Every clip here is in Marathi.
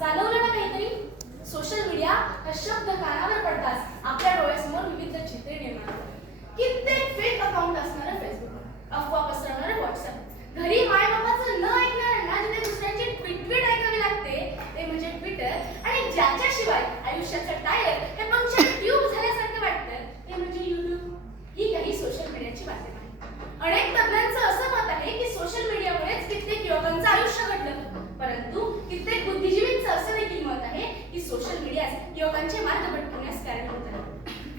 जाणवलं ना काहीतरी? सोशल मीडिया हा शब्द कानावर पडताच आपल्या डोळ्यासमोर विविध चित्रे निर्माण होतात. कित्येक फेक अकाउंट असणारं फेसबुक, अफवा पसरवणारं व्हॉट्सअप, घरी मायबापाचं न ऐकणाऱ्यांना जिथे दुसऱ्यांची ट्विट ऐकावी लागते ते म्हणजे ट्विटर, आणि ज्याच्याशिवाय आयुष्याचं टायर हे पंक्चर ट्यूब झाल्यासारखं वाटतं ते म्हणजे युट्यूब. ही काही सोशल मीडियाची माध्यमं आहेत. अनेक तज्ञांचं असं मत आहे की सोशल मीडियामुळेच कित्येक युवकांचं आयुष्य घडलं, परंतु कित्येक बुद्धिजीवींचं असं देखील मत आहे की सोशल मीडिया युवकांचे मार्ग भटकवण्यास कारणीभूत आहे.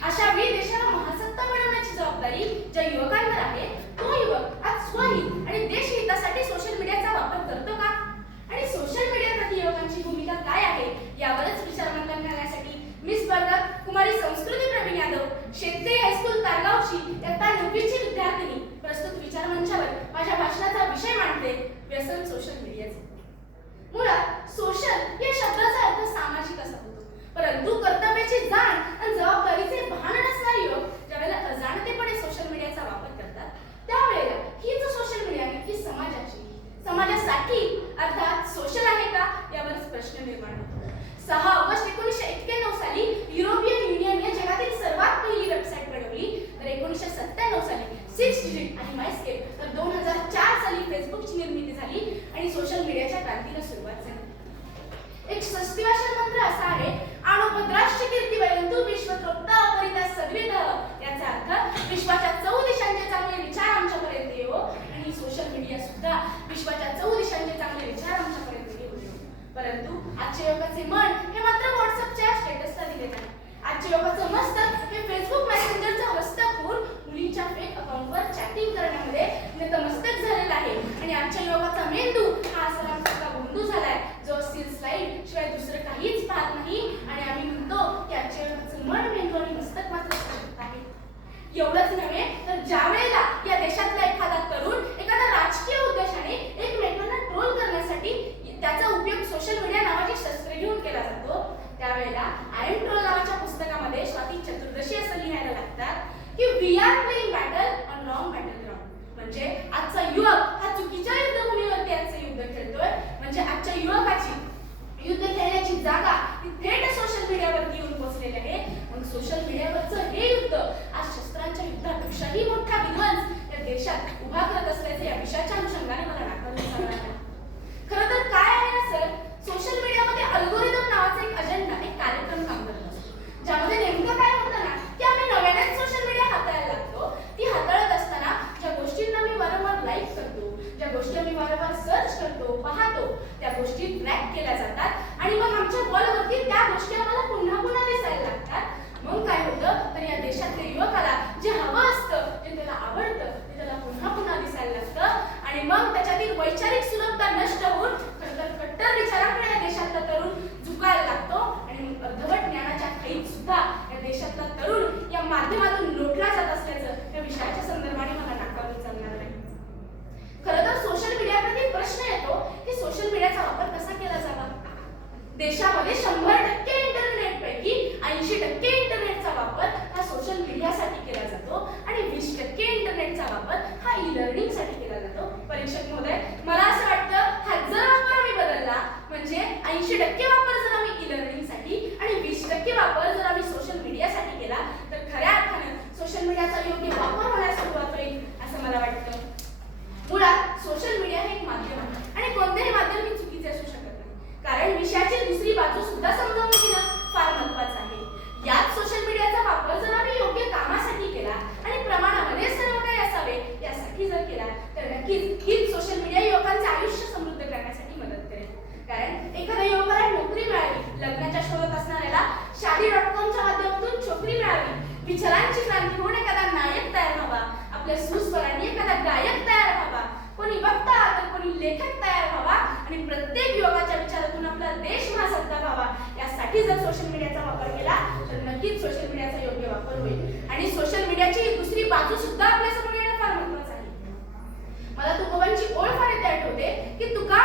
अशा वेळी देशाला महासत्ता बनवण्याची जबाबदारी ज्या युवकांवर आहे, तो युवक आज स्वहित आणि देशहितासाठी सोशल मीडियाचा वापर करतो का? आणि सोशल मीडियाप्रती युवकांची भूमिका काय आहे यावरच विचारमंथन करण्यासाठी मी स्पर्धक कुमारी संस्कृती प्रवीण यादव, शेतकरी हायस्कूल तारगावची इयत्ता 9वीची विद्यार्थिनी प्रस्तुत विचारमंचावर माझ्या भाषणाचा विषय मांडते, व्यसन सोशल मीडियाचे. मुळात सोशल या शब्दाचा अर्थ सामाजिक असा होतो, परंतु कर्तव्याची जाण आणि जबाबदारीचे भान नसणारे युवक ज्यावेळेला अजाणतेपणे सोशल मीडियाचा वापर करतात, त्यावेळेला हीच सोशल मीडिया नक्की समाजासाठी अर्थात सोशल आहे का यावरच प्रश्न निर्माण होतो. 6 ऑगस्ट 1991 साली युरोपियन युनियनने जगातील सर्वात पहिली वेबसाईट बनवली, तर 1997 साली 6 डिजिट आणि मायस्केप, तर 2004 साली फेसबुकची निर्मिती झाली आणि सोशल मीडियाच्या क्रांतीला सुरुवात झाली. एक षष्टिवाचन मंत्र असा आहे, आणोपद्राष्ट्र कीर्ती वयंतु विश्वत्रोक्ता अपरिता सद्वितः. याचा अर्थ विश्वाच्या 4 दिशांचे चांगले विचार आमच्यापर्यंत येवो, आणि सोशल मीडिया सुद्धा विश्वाच्या 4 दिशांचे चांगले विचार आमच्यापर्यंत येऊ देवो. परंतु आजच्या युवकाचे मन हे मात्र व्हॉट्सअपच्या स्टेटसला दिले नाही. आजच्या युवकाचं मस्तक हे फेसबुक मेसेंजरचा हस्तपूर मुलींच्या फेक अकाउंटवर चॅटिंग करण्यामध्ये नतमस्तक झालेला आहे, आणि आजच्या युवकाचा मेंदू हा सरांसारखा गोंधू झालाय जो असतील स्लाइड शिवाय दुसरं काहीच पाहत नाही, आणि आम्ही म्हणतो की आजच्या युवकाचं मन, मेंदू आणि मस्तक मात्र सशक्त आहे. एवढंच नव्हे तर ज्या वेळेला या देशातला एखादा तरुण एखाद्या राजकीय उद्देशाने एकमेकांना ट्रोल करण्यासाठी त्याचा उपयोग सोशल मीडिया नावाचे शस्त्र घेऊन केला जातो, त्यावेळेला आय एम ट्रोल नावाच्या पुस्तकामध्ये स्वाती चतुर्दशी असं लिहायला लागतात की we are playing battle on wrong battle ground. म्हणजे आजचा युवक हा चुकीच्या युद्धभूमीवरती आजचं युद्ध खेळतोय, म्हणजे आजच्या युवकाची युद्ध खेळण्याची जागा ही थेट सोशल मीडियावरती येऊन पोहोचलेली आहे. मग सोशल मीडियावरचं हे युद्ध आज शस्त्रांच्या युद्धापेक्षाही मोठा विध्वंस या देशात उभा करत असल्याचं या विषयाच्या अनुषंगाने मला दाखवलं जाणार आहे. खरं तर काय आहे ना सर, सोशल मीडियामध्ये अल्गोरिदम नावाचा एक अजेंडा, एक कार्यक्रम काम करत असतो, ज्यामध्ये नेमकं काय होतं ना की आम्ही नव्यानेच सोशल मीडिया हाताळायला लागतो. ती हाताळत असताना ज्या गोष्टींना मी वारंवार लाईक करतो, ज्या गोष्टी आम्ही वारंवार सर्च करतो, पाहतो, त्या गोष्टी ट्रॅक केल्या जातात, आणि मग आमच्या वॉलवरती त्या गोष्टी आम्हाला पुन्हा पुन्हा दिसायला लागतात. मग काय होतं तर या देशातल्या युवकाला जे हवं असतं, जे त्याला आवडतं, ते त्याला पुन्हा पुन्हा दिसायला लागतं, आणि मग त्याच्यातील वैचारिक सुलभता नष्ट होऊन कट्टर विचारांकडे या देशातला तरुण झुकायला लागतो, आणि अर्धवट ज्ञानाच्या खाईत सुद्धा या देशातला तरुण या माध्यमातून लोटला जात असल्याचं या विषयाच्या संदर्भाने मला दाखवलं चालणार आहे. खरं तर सोशल मीडियाप्रती प्रश्न येतो की सोशल मीडियाचा वापर कसा केला जावा. देशामध्ये 100% इंटरनेटपैकी 80% इंटरनेटचा वापर हा सोशल मीडियासाठी केला जातो, आणि 20% इंटरनेटचा वापर हा ई लर्निंगसाठी केला जातो. परीक्षक महोदय, मला असं वाटतं हा जर वापर आम्ही बदलला, म्हणजे 80% वापर जर आम्ही ई लर्निंगसाठी आणि 20% वापर जर आम्ही सोशल मीडियासाठी केला, तर खऱ्या अर्थानं सोशल मीडियाचा योग्य वापर होण्यास सुरुवात होईल असं मला वाटतं. मुळात सोशल मीडिया हे एक माध्यम आहे, आणि कोणतेही माध्यम हे चुकीचे असू शकत नाही, कारण विषयाची दुसरी बाजू सुद्धा समजावून घेणं फार महत्त्वाचं आहे. याच सोशल मीडियाचा वापर जर आम्ही योग्य कामासाठी केला आणि प्रमाणामध्ये सर्व काही असावे यासाठी जर केला, तर नक्कीच हीच सोशल मीडिया युवकांचे आयुष्य समृद्ध करण्यासाठी मदत करेल. कारण एखाद्या युवकाला नोकरी मिळावी, लग्नाच्या शोधात असणाऱ्याला शादी.comच्या माध्यमातून छोकरी मिळावी, विचारांची क्रांती होऊन एखादा नायक तयार व्हावा, आपल्या सुस्वरांनी एखादा गायक तयार व्हावा, कोणी वक्ता तर कोणी लेखक तयार व्हावा, आणि प्रत्येक युवकाच्या विचारातून आपला देश महासत्ता व्हावा, यासाठी जर सोशल मीडियाचा वापर केला तर नक्कीच सोशल मीडियाचा योग्य वापर होईल. आणि सोशल मीडियाची दुसरी बाजू सुद्धा आपल्या समोर येणं फार महत्त्वाचं आहे. मला तुकोबांची ओळ फार येते आठवते की तुका